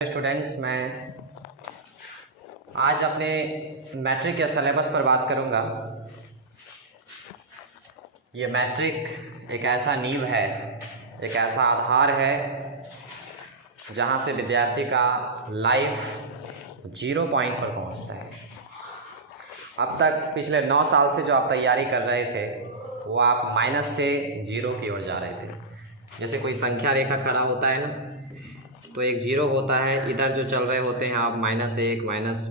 Students, मैं आज अपने मैट्रिक के सिलेबस पर बात करूंगा। ये मैट्रिक एक ऐसा नींव है, एक ऐसा आधार है जहां से विद्यार्थी का लाइफ 0 पॉइंट पर पहुंचता है। अब तक पिछले 9 साल से जो आप तैयारी कर रहे थे वो आप माइनस से 0 की ओर जा रहे थे। जैसे कोई संख्या रेखा खड़ा होता है ना, तो एक 0 होता है, इधर जो चल रहे होते हैं आप -1,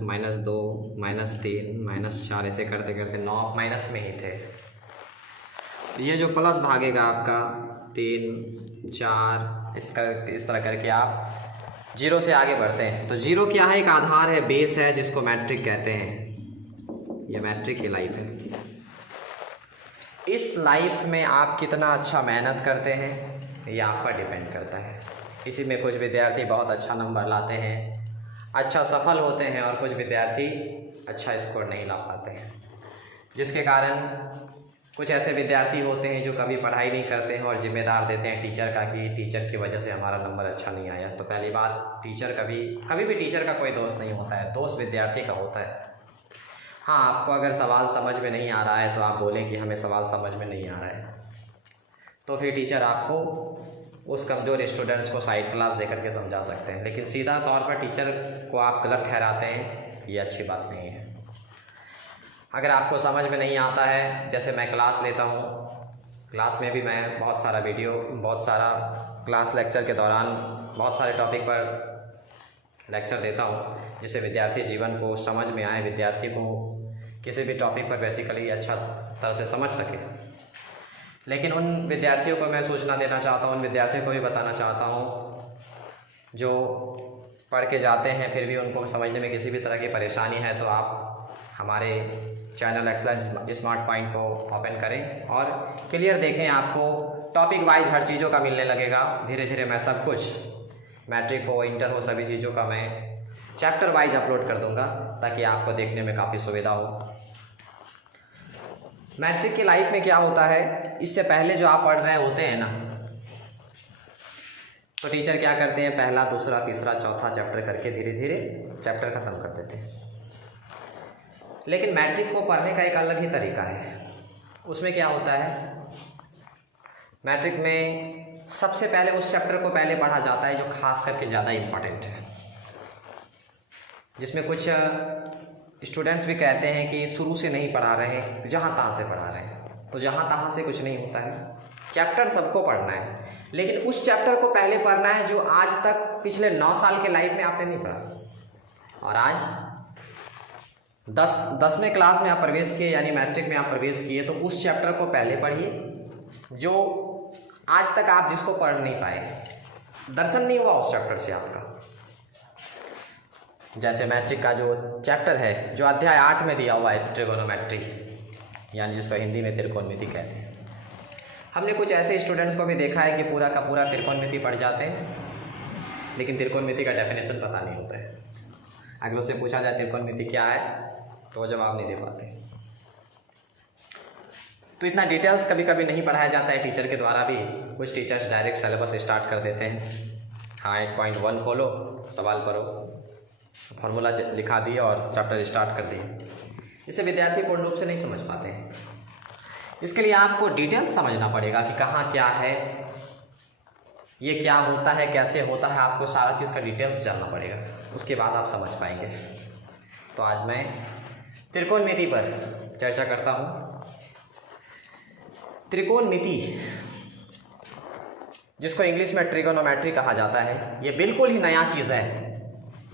-2, -3, -4 ऐसे करते करते 9 माइनस में ही थे। तो ये जो प्लस भागेगा आपका 3, 4 इस तरह करके आप 0 से आगे बढ़ते हैं। तो 0 क्या है? एक आधार है, बेस है, जिसको मैट्रिक कहते हैं। ये मैट्रिक की लाइफ है। इस लाइफ में आप कितना अच्छा मेहनत करते हैं ये आप पर डिपेंड करता है। इसी में कुछ विद्यार्थी बहुत अच्छा नंबर लाते हैं, अच्छा सफल होते हैं, और कुछ विद्यार्थी अच्छा स्कोर नहीं ला पाते हैं, जिसके कारण कुछ ऐसे विद्यार्थी होते हैं जो कभी पढ़ाई नहीं करते हैं और जिम्मेदार देते हैं टीचर का कि टीचर की वजह से हमारा नंबर अच्छा नहीं आया। तो पहली बात, टीचर कभी भी टीचर का कोई दोस्त नहीं होता है, दोस्त विद्यार्थी का होता है। हाँ, आपको अगर सवाल समझ में नहीं आ रहा है तो आप बोलें कि हमें सवाल समझ में नहीं आ रहा है, तो फिर टीचर आपको उस कमज़ोर स्टूडेंट्स को साइड क्लास देकर के समझा सकते हैं। लेकिन सीधा तौर पर टीचर को आप गलत ठहराते हैं, ये अच्छी बात नहीं है। अगर आपको समझ में नहीं आता है, जैसे मैं क्लास लेता हूँ, क्लास में भी मैं बहुत सारा क्लास लेक्चर के दौरान बहुत सारे टॉपिक पर लेक्चर देता हूँ, जिससे विद्यार्थी जीवन को समझ में आए, विद्यार्थी को किसी भी टॉपिक पर बेसिकली अच्छा तरह से समझ सके। लेकिन उन विद्यार्थियों को मैं सूचना देना चाहता हूँ, उन विद्यार्थियों को भी बताना चाहता हूँ जो पढ़ के जाते हैं फिर भी उनको समझने में किसी भी तरह की परेशानी है, तो आप हमारे चैनल एक्सेलेंस स्मार्ट पॉइंट को ओपन करें और क्लियर देखें। आपको टॉपिक वाइज हर चीज़ों का मिलने लगेगा। धीरे धीरे मैं सब कुछ, मैट्रिक हो, इंटर हो, सभी चीज़ों का मैं चैप्टर वाइज अपलोड कर दूँगा, ताकि आपको देखने में काफ़ी सुविधा हो। मैट्रिक की लाइफ में क्या होता है, इससे पहले जो आप पढ़ रहे होते हैं ना, तो टीचर क्या करते हैं, पहला, दूसरा, तीसरा, चौथा चैप्टर करके धीरे धीरे चैप्टर खत्म कर देते हैं। लेकिन मैट्रिक को पढ़ने का एक अलग ही तरीका है। उसमें क्या होता है, मैट्रिक में सबसे पहले उस चैप्टर को पहले पढ़ा जाता है जो खास करके ज़्यादा इम्पॉर्टेंट है, जिसमें कुछ स्टूडेंट्स भी कहते हैं कि शुरू से नहीं पढ़ा रहे हैं, जहाँ तहाँ से पढ़ा रहे हैं। तो जहाँ तहाँ से कुछ नहीं होता है, चैप्टर सबको पढ़ना है, लेकिन उस चैप्टर को पहले पढ़ना है जो आज तक पिछले 9 साल के लाइफ में आपने नहीं पढ़ा। और आज 10वीं क्लास में आप प्रवेश किए, यानी मैट्रिक में आप प्रवेश किए, तो उस चैप्टर को पहले पढ़िए जो आज तक आप जिसको पढ़ नहीं पाए, दर्शन नहीं हुआ उस चैप्टर से आपका। जैसे मैट्रिक का जो चैप्टर है, जो अध्याय 8 में दिया हुआ है, ट्रिगोनोमेट्री, यानी जिसको हिंदी में त्रिकोणमिति कहते हैं। हमने कुछ ऐसे स्टूडेंट्स को भी देखा है कि पूरा का पूरा त्रिकोणमिति पढ़ जाते हैं, लेकिन त्रिकोणमिति का डेफिनेशन पता नहीं होता है। अगर उससे पूछा जाए त्रिकोणमिति क्या है, तो वो जवाब नहीं दे पाते। तो इतना डिटेल्स कभी कभी नहीं पढ़ाया जाता है टीचर के द्वारा भी। कुछ टीचर्स डायरेक्ट सिलेबस स्टार्ट कर देते हैं। हाँ, 8.1 खोलो, सवाल करो, फार्मूला लिखा दिए और चैप्टर स्टार्ट कर दिए। इसे विद्यार्थी पूर्ण रूप से नहीं समझ पाते हैं। इसके लिए आपको डिटेल्स समझना पड़ेगा कि कहाँ क्या है, ये क्या होता है, कैसे होता है, आपको सारा चीज़ का डिटेल्स जानना पड़ेगा, उसके बाद आप समझ पाएंगे। तो आज मैं त्रिकोणमिति पर चर्चा करता हूँ। त्रिकोणमिति, जिसको इंग्लिश में ट्रिगोनोमेट्री कहा जाता है, ये बिल्कुल ही नया चीज़ है।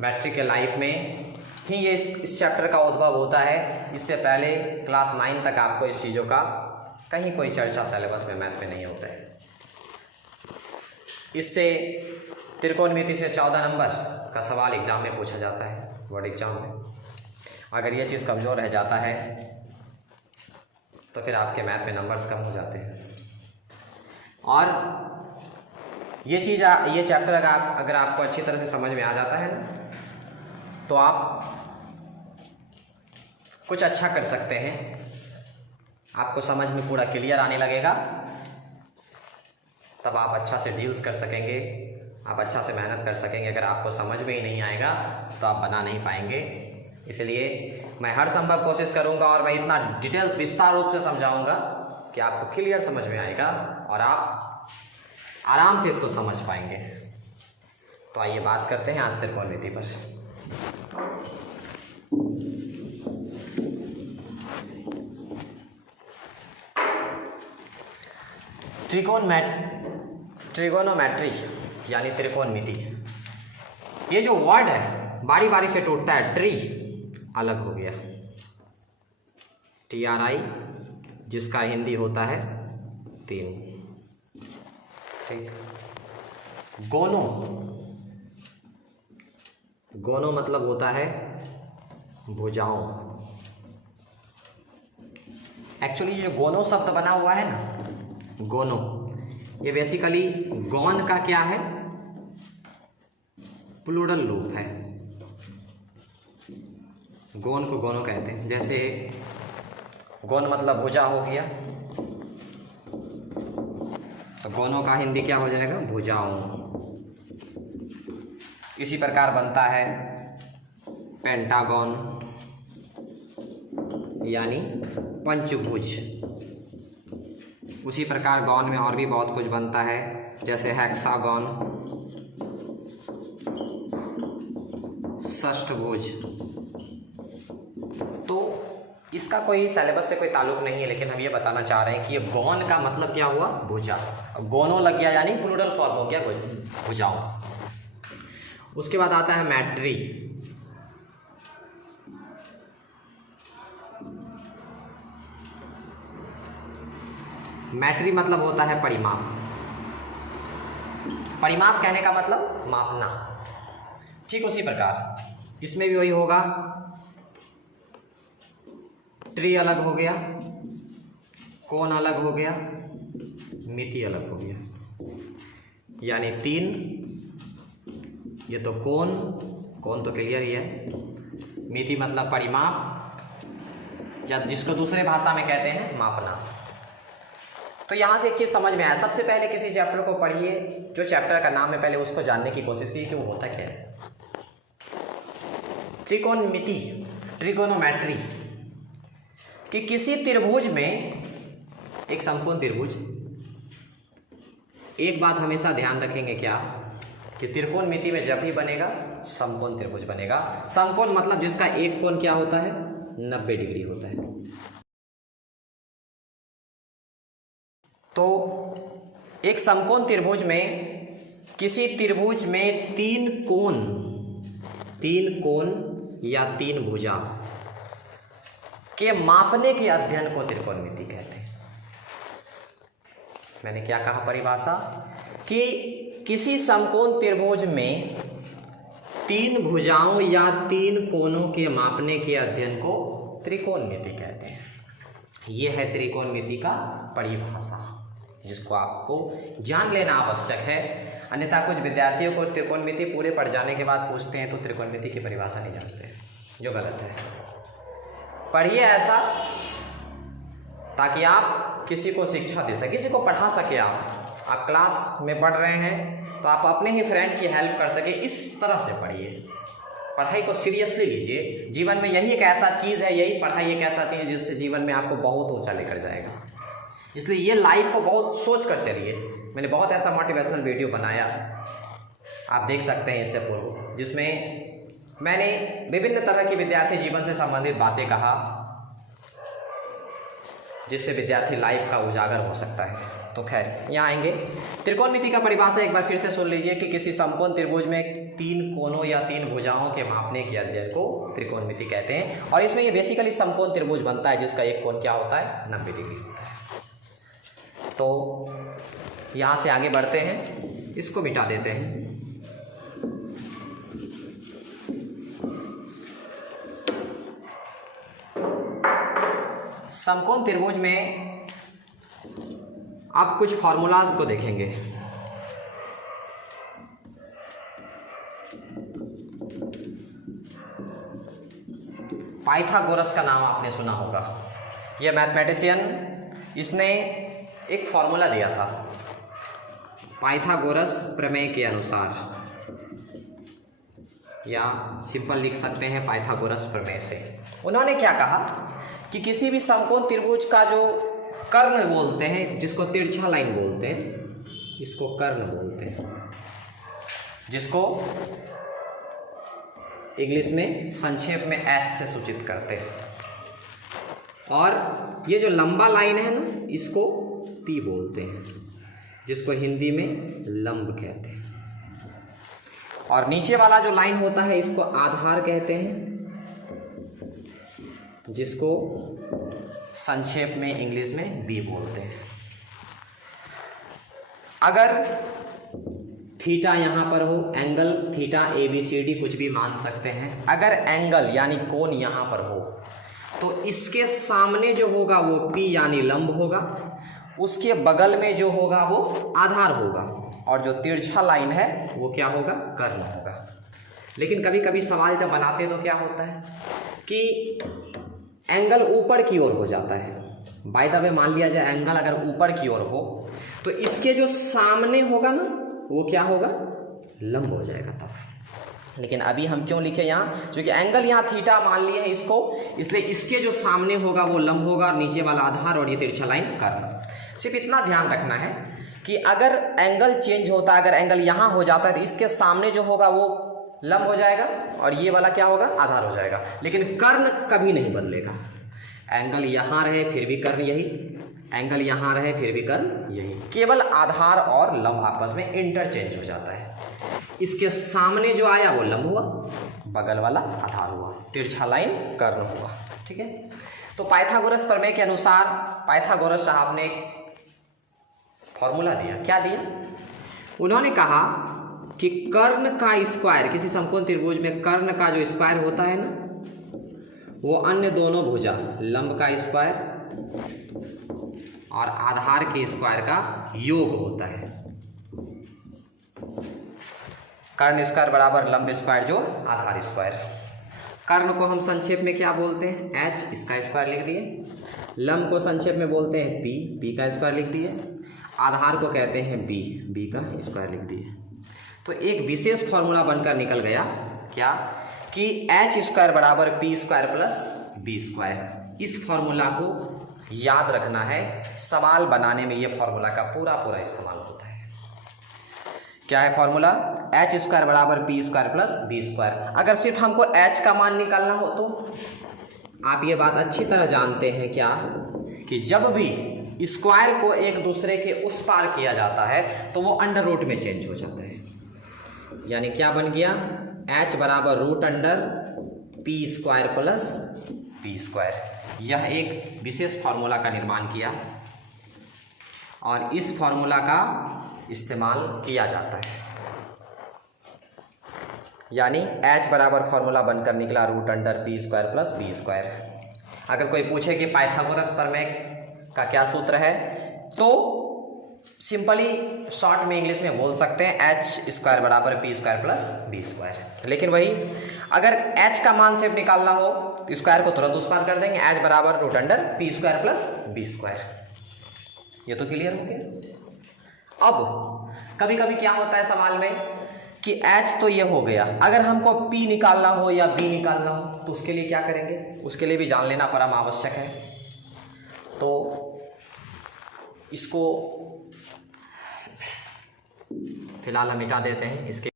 मैट्रिक के लाइफ में ही ये इस चैप्टर का उद्भव होता है। इससे पहले क्लास 9 तक आपको इस चीज़ों का कहीं कोई चर्चा सिलेबस में मैथ में नहीं होता है। इससे त्रिकोणमिति से 14 नंबर का सवाल एग्जाम में पूछा जाता है, बोर्ड एग्जाम में। अगर ये चीज़ कमज़ोर रह जाता है तो फिर आपके मैथ में नंबर्स कम हो जाते हैं। और ये चैप्टर अगर आपको अच्छी तरह से समझ में आ जाता है ना, तो आप कुछ अच्छा कर सकते हैं। आपको समझ में पूरा क्लियर आने लगेगा, तब आप अच्छा से डील्स कर सकेंगे, आप अच्छा से मेहनत कर सकेंगे। अगर आपको समझ में ही नहीं आएगा तो आप बना नहीं पाएंगे। इसलिए मैं हर संभव कोशिश करूंगा और मैं इतना डिटेल्स विस्तार रूप से समझाऊंगा कि आपको क्लियर समझ में आएगा और आप आराम से इसको समझ पाएंगे। तो आइए बात करते हैं आज त्रिकोणमिति पर। ट्रिगोनोमेट्री यानी त्रिकोणमिति, ये जो वर्ड है बारी बारी से टूटता है। ट्री अलग हो गया, TRI, जिसका हिंदी होता है तीन। ठीक। गोनो, गोनो मतलब होता है भुजाओं। एक्चुअली ये गोनो शब्द बना हुआ है ना, गोनो, ये बेसिकली गौन का क्या है, प्लूरल रूप है। गौन को गोनो कहते हैं। जैसे गौन मतलब भुजा हो गया, तो गोनों का हिंदी क्या हो जाएगा, भुजाओं। इसी प्रकार बनता है पेंटागन यानी पंचभुज। उसी प्रकार गौन में और भी बहुत कुछ बनता है, जैसे हेक्सागन, षष्ठभुज। तो इसका कोई सिलेबस से कोई ताल्लुक नहीं है, लेकिन हम ये बताना चाह रहे हैं कि ये गौन का मतलब क्या हुआ, भुजा। गोनो लग गया यानी प्लूरल फॉर्म हो गया भुजाओं। उसके बाद आता है मैट्री। मैट्री मतलब होता है परिमाप। परिमाप कहने का मतलब मापना। ठीक उसी प्रकार इसमें भी वही होगा, ट्री अलग हो गया, कोन अलग हो गया, मिति अलग हो गया। यानी तीन, ये तो कोन, कोन तो क्लियर ही है। मिति मतलब परिमाप, या जिसको दूसरे भाषा में कहते हैं मापना। तो यहाँ से एक चीज़ समझ में आया। सबसे पहले किसी चैप्टर को पढ़िए, जो चैप्टर का नाम है पहले उसको जानने की कोशिश कीजिए कि वो होता क्या है। त्रिकोणमिति, ट्रिगोनोमेट्री, कि किसी त्रिभुज में, एक समकोण त्रिभुज, एक बात हमेशा ध्यान रखेंगे क्या, कि त्रिकोणमिति में जब भी बनेगा समकोण त्रिभुज बनेगा। समकोण मतलब जिसका एक कोण क्या होता है, 90 डिग्री होता है। तो एक समकोण त्रिभुज में, किसी त्रिभुज में तीन कोण या तीन भुजा के मापने के अध्ययन को त्रिकोणमिति कहते हैं। मैंने क्या कहा परिभाषा, कि किसी समकोण त्रिभुज में तीन भुजाओं या तीन कोणों के मापने के अध्ययन को त्रिकोणमिति कहते हैं। यह है त्रिकोणमिति का परिभाषा, जिसको आपको जान लेना आवश्यक है। अन्यथा कुछ विद्यार्थियों को त्रिकोणमिति पूरे पढ़ जाने के बाद पूछते हैं तो त्रिकोणमिति की परिभाषा नहीं जानते, जो गलत है। पढ़िए ऐसा ताकि आप किसी को शिक्षा दे सके, किसी को पढ़ा सके। आप क्लास में पढ़ रहे हैं तो आप अपने ही फ्रेंड की हेल्प कर सके, इस तरह से पढ़िए। पढ़ाई को सीरियसली लीजिए। जीवन में यही एक ऐसा चीज़ है, यही पढ़ाई एक ऐसा चीज़ है जिससे जीवन में आपको बहुत ऊंचा लेकर जाएगा। इसलिए ये लाइफ को बहुत सोच कर चलिए। मैंने बहुत ऐसा मोटिवेशनल वीडियो बनाया, आप देख सकते हैं इससे पूर्व, जिसमें मैंने विभिन्न तरह की विद्यार्थी जीवन से संबंधित बातें कहा, जिससे विद्यार्थी लाइफ का उजागर हो सकता है। तो खैर यहाँ आएंगे। त्रिकोणमिति का परिभाषा एक बार फिर से सुन लीजिए, कि किसी समकोण त्रिभुज में तीन कोणों या तीन भुजाओं के मापने के अध्ययन को त्रिकोणमिति कहते हैं। और इसमें ये बेसिकली समकोण त्रिभुज बनता है जिसका एक कोण क्या होता है, 90 डिग्री होता है। तो यहाँ से आगे बढ़ते हैं, इसको मिटा देते हैं। समकोण त्रिभुज में आप कुछ फॉर्मूलाज को देखेंगे। पाइथागोरस का नाम आपने सुना होगा। यह मैथमेटिशियन, इसने एक फॉर्मूला दिया था पाइथागोरस प्रमेय के अनुसार, या सिंपल लिख सकते हैं पाइथागोरस प्रमेय से, उन्होंने क्या कहा कि किसी भी समकोण त्रिभुज का जो कर्ण बोलते हैं, जिसको तिरछा लाइन बोलते हैं, इसको कर्ण बोलते हैं, जिसको इंग्लिश में संक्षेप में एच से सूचित करते हैं, और ये जो लंबा लाइन है ना, इसको पी बोलते हैं, जिसको हिंदी में लंब कहते हैं, और नीचे वाला जो लाइन होता है इसको आधार कहते हैं, जिसको संक्षेप में इंग्लिश में बी बोलते हैं। अगर थीटा यहाँ पर हो, angle theta A B C D कुछ भी मान सकते हैं, अगर एंगल यानी कोण यहाँ पर हो तो इसके सामने जो होगा वो पी यानी लंब होगा, उसके बगल में जो होगा वो आधार होगा, और जो तिरछा लाइन है वो क्या होगा, कर्ण होगा। लेकिन कभी कभी सवाल जब बनाते तो क्या होता है कि एंगल ऊपर की ओर हो जाता है। बाय द वे मान लिया जाए एंगल अगर ऊपर की ओर हो तो इसके जो सामने होगा ना वो क्या होगा, लंब हो जाएगा तब। लेकिन अभी हम क्यों लिखे यहाँ, क्योंकि एंगल यहाँ थीटा मान लिए हैं इसको, इसलिए इसके जो सामने होगा वो लंब होगा, नीचे वाला आधार और ये तिरछा लाइन कर्ण। सिर्फ इतना ध्यान रखना है कि अगर एंगल चेंज होता है, अगर एंगल यहाँ हो जाता है तो इसके सामने जो होगा वो लंब हो जाएगा और ये वाला क्या होगा, आधार हो जाएगा। लेकिन कर्ण कभी नहीं बदलेगा, एंगल यहाँ रहे फिर भी कर्ण यही, एंगल यहाँ रहे फिर भी कर्ण यही, केवल आधार और लंब आपस में इंटरचेंज हो जाता है। इसके सामने जो आया वो लंब हुआ, बगल वाला आधार हुआ, तिरछा लाइन कर्ण हुआ। ठीक है, तो पाइथागोरस प्रमेय के अनुसार पाइथागोरस साहब ने फॉर्मूला दिया। क्या दिया, उन्होंने कहा कि कर्ण का स्क्वायर, किसी समकोण त्रिभुज में कर्ण का जो स्क्वायर होता है ना, वो अन्य दोनों भुजा लंब का स्क्वायर और आधार के स्क्वायर का योग होता है। कर्ण स्क्वायर बराबर लंब स्क्वायर जो आधार स्क्वायर। कर्ण को हम संक्षेप में क्या बोलते हैं, एच, इसका स्क्वायर लिख दिए। लंब को संक्षेप में बोलते हैं पी, पी का स्क्वायर लिख दिए। आधार को कहते हैं बी, बी का स्क्वायर लिख दिए। तो एक विशेष फॉर्मूला बनकर निकल गया क्या, कि एच स्क्वायर बराबर P square plus B square. इस फॉर्मूला को याद रखना है, सवाल बनाने में ये फॉर्मूला का पूरा पूरा इस्तेमाल होता है। क्या है फॉर्मूला, एच स्क्वायर बराबर P square plus B square. अगर सिर्फ हमको एच का मान निकालना हो तो आप ये बात अच्छी तरह जानते हैं क्या, कि जब भी स्क्वायर को एक दूसरे के उस पार किया जाता है तो वो अंडर रूट में चेंज हो जाता है। यानी क्या बन गया, एच बराबर root under P square plus B square. यह एक विशेष फार्मूला का निर्माण किया और इस फार्मूला का इस्तेमाल किया जाता है। यानी एच बराबर फार्मूला बनकर निकला root under P square plus B square. अगर कोई पूछे कि पाइथागोरस प्रमेय का क्या सूत्र है, तो सिंपली शॉर्ट में इंग्लिश में बोल सकते हैं एच स्क्वायर बराबर P square plus B square. लेकिन वही अगर एच का मान सिर्फ निकालना हो तो स्क्वायर को तुरंत उस पार कर देंगे, एच बराबर root under P square plus B square. ये तो क्लियर हो गया। अब कभी कभी क्या होता है सवाल में कि एच तो ये हो गया, अगर हमको पी निकालना हो या बी निकालना हो तो उसके लिए क्या करेंगे, उसके लिए भी जान लेना परम आवश्यक है। तो इसको फिलहाल हम मिटा देते हैं इसके।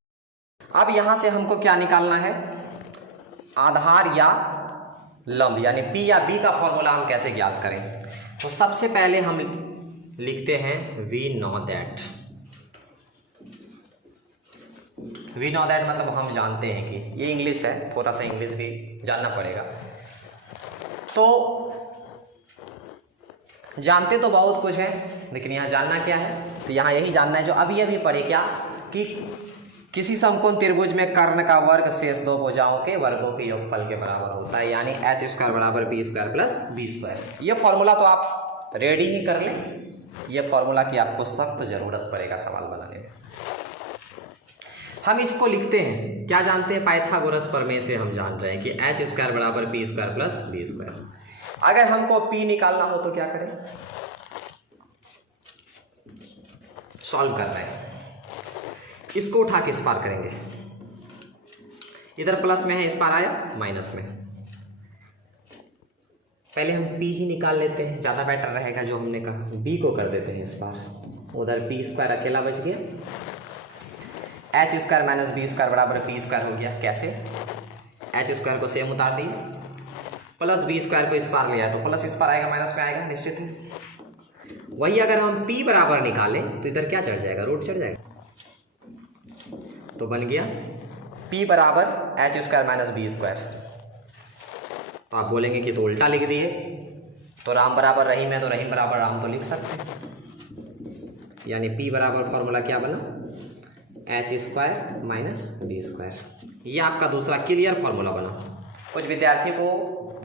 अब यहां से हमको क्या निकालना है, आधार या लंब, यानी पी या बी का फॉर्मूला हम कैसे ज्ञात करें। तो सबसे पहले हम लिखते हैं we know that. We know that मतलब हम जानते हैं कि, ये इंग्लिश है, थोड़ा सा इंग्लिश भी जानना पड़ेगा। तो जानते तो बहुत कुछ है, लेकिन यहाँ जानना क्या है, तो यहाँ यही जानना है जो अभी पढ़े क्या, कि किसी समकोण त्रिभुज में कर्ण का वर्ग शेष दो भुजाओं के वर्गों के योगफल के बराबर होता है। यानी एच स्क्वायर बराबर B square plus B square. ये फॉर्मूला तो आप रेडी ही कर लें, ये फॉर्मूला की आपको सख्त जरूरत पड़ेगा सवाल बनाने में। हम इसको लिखते हैं, क्या जानते हैं, पाइथागोरस प्रमेय से हम जान रहे हैं कि एच स्क्वायर बराबर B square plus B square. अगर हमको पी निकालना हो तो क्या करें, सॉल्व करना है। इसको उठा के इस पार करेंगे, इधर प्लस में है, इस पार आया माइनस में। पहले हम p ही निकाल लेते हैं, ज़्यादा बेटर रहेगा। जो हमने कहा b को कर देते हैं इस पार, उधर p स्क्वायर अकेला बच गया, h square minus b square बराबर p स्क्वायर हो गया। कैसे? h स्क्वायर को सेम उतार दिए, प्लस b स्क्वायर को इस पार ले आए तो प्लस इस पार आएगा, माइनस में आएगा, निश्चित है। वही अगर हम p बराबर निकालें तो इधर क्या चढ़ जाएगा, रूट चढ़ जाएगा। तो बन गया p बराबर h square minus b square. तो आप बोलेंगे कि तो उल्टा लिख दिए, तो राम बराबर रहीम है तो रहीम बराबर राम तो लिख सकते हैं। यानी p बराबर फॉर्मूला क्या बना, h square minus b square. ये आपका दूसरा क्लियर फॉर्मूला बना। कुछ विद्यार्थी को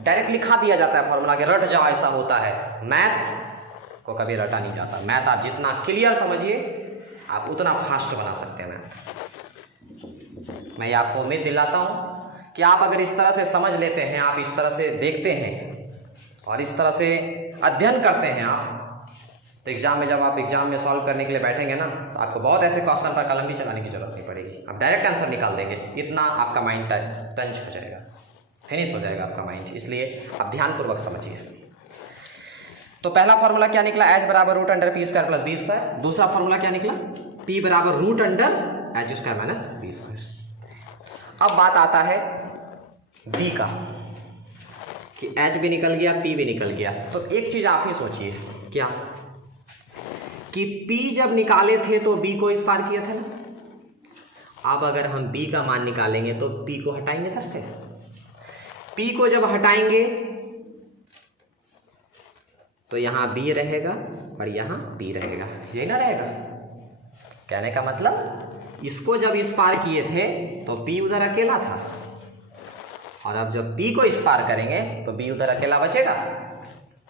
डायरेक्ट लिखा दिया जाता है फॉर्मूला के, रट जाओ, ऐसा होता है। मैथ को कभी रटा नहीं जाता। मैथ आप जितना क्लियर समझिए आप उतना फास्ट बना सकते हैं मैथ। मैं आपको उम्मीद दिलाता हूँ कि आप अगर इस तरह से समझ लेते हैं, आप इस तरह से देखते हैं और इस तरह से अध्ययन करते हैं आप, तो एग्जाम में जब आप एग्जाम में सॉल्व करने के लिए बैठेंगे ना, तो आपको बहुत ऐसे क्वेश्चन पर कलम भी चलाने की जरूरत नहीं पड़ेगी। आप डायरेक्ट आंसर निकाल देंगे, इतना आपका माइंड टंच हो जाएगा, फिनिश हो जाएगा आपका माइंड। इसलिए आप ध्यानपूर्वक समझिए। तो पहला फॉर्मूला क्या निकला, h बराबर root under p square plus b square. दूसरा फॉर्मूला क्या निकला, p बराबर root under h square minus b square. अब बात आता है b का, कि h भी निकल गया, p भी निकल गया। तो एक चीज आप ही सोचिए, क्या कि p जब निकाले थे तो b को इस पार किया था ना। अब अगर हम b का मान निकालेंगे तो p को हटाएंगे इधर से, p को जब हटाएंगे तो यहां b रहेगा और यहां p रहेगा, यही ना रहेगा। कहने का मतलब इसको जब इस पार किए थे तो p उधर अकेला था, और अब जब p को इस पार करेंगे तो b उधर अकेला बचेगा।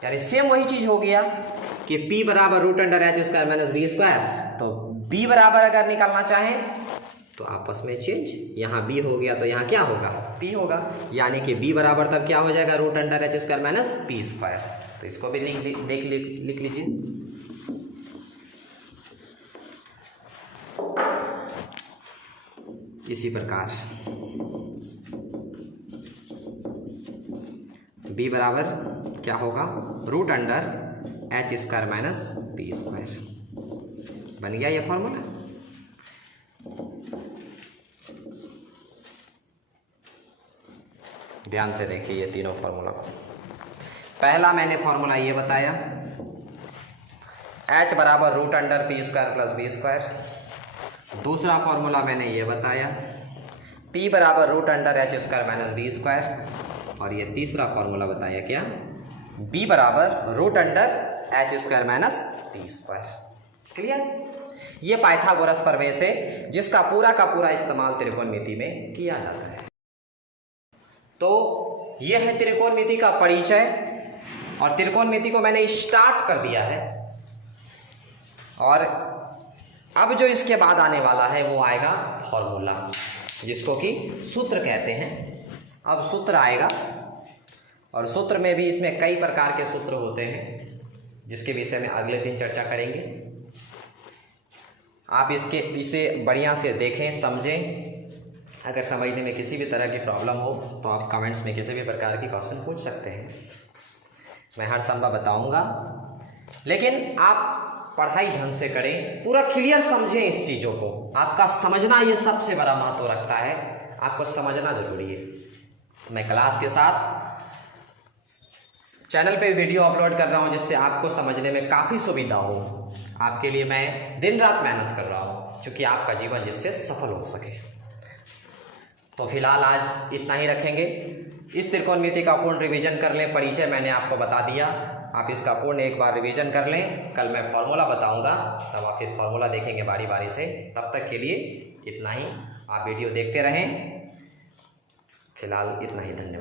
यानी सेम वही चीज हो गया कि p बराबर root under h square minus b square. तो b बराबर अगर निकालना चाहें तो आपस में चेंज, यहाँ b हो गया तो यहाँ क्या होगा, p होगा। यानी कि b बराबर तब क्या हो जाएगा, root under h square minus p square. तो इसको भी लिख लीजिए। इसी प्रकार b बराबर क्या होगा, root under h square minus p square. बन गया ये फॉर्मूला। ध्यान से देखिए ये तीनों फॉर्मूला को। पहला मैंने फॉर्मूला ये बताया, h बराबर root under p square plus b square. दूसरा फॉर्मूला मैंने ये बताया, p बराबर root under h square minus b square. और ये तीसरा फॉर्मूला बताया क्या, b बराबर root under h square minus p square. Clear? ये पाइथागोरस प्रमेय से जिसका पूरा का पूरा इस्तेमाल त्रिकोणमिति में किया जाता है। तो यह है त्रिकोणमिति का परिचय, और त्रिकोणमिति को मैंने स्टार्ट कर दिया है। और अब जो इसके बाद आने वाला है वो आएगा फॉर्मूला, जिसको कि सूत्र कहते हैं। अब सूत्र आएगा, और सूत्र में भी इसमें कई प्रकार के सूत्र होते हैं, जिसके विषय में अगले दिन चर्चा करेंगे। आप इसे बढ़िया से देखें, समझें। अगर समझने में किसी भी तरह की प्रॉब्लम हो तो आप कमेंट्स में किसी भी प्रकार की क्वेश्चन पूछ सकते हैं, मैं हर संभव बताऊंगा। लेकिन आप पढ़ाई ढंग से करें, पूरा क्लियर समझें इस चीज़ों को। आपका समझना ये सबसे बड़ा महत्व रखता है, आपको समझना जरूरी है। मैं क्लास के साथ चैनल पे वीडियो अपलोड कर रहा हूँ, जिससे आपको समझने में काफ़ी सुविधा हो। आपके लिए मैं दिन रात मेहनत कर रहा हूँ, क्योंकि आपका जीवन जिससे सफल हो सके। तो फिलहाल आज इतना ही रखेंगे। इस त्रिकोणमिति का पूर्ण रिवीजन कर लें। परिचय मैंने आपको बता दिया, आप इसका पूर्ण एक बार रिवीजन कर लें। कल मैं फॉर्मूला बताऊंगा, तब आप फिर फॉर्मूला देखेंगे बारी बारी से। तब तक के लिए इतना ही, आप वीडियो देखते रहें। फिलहाल इतना ही, धन्यवाद।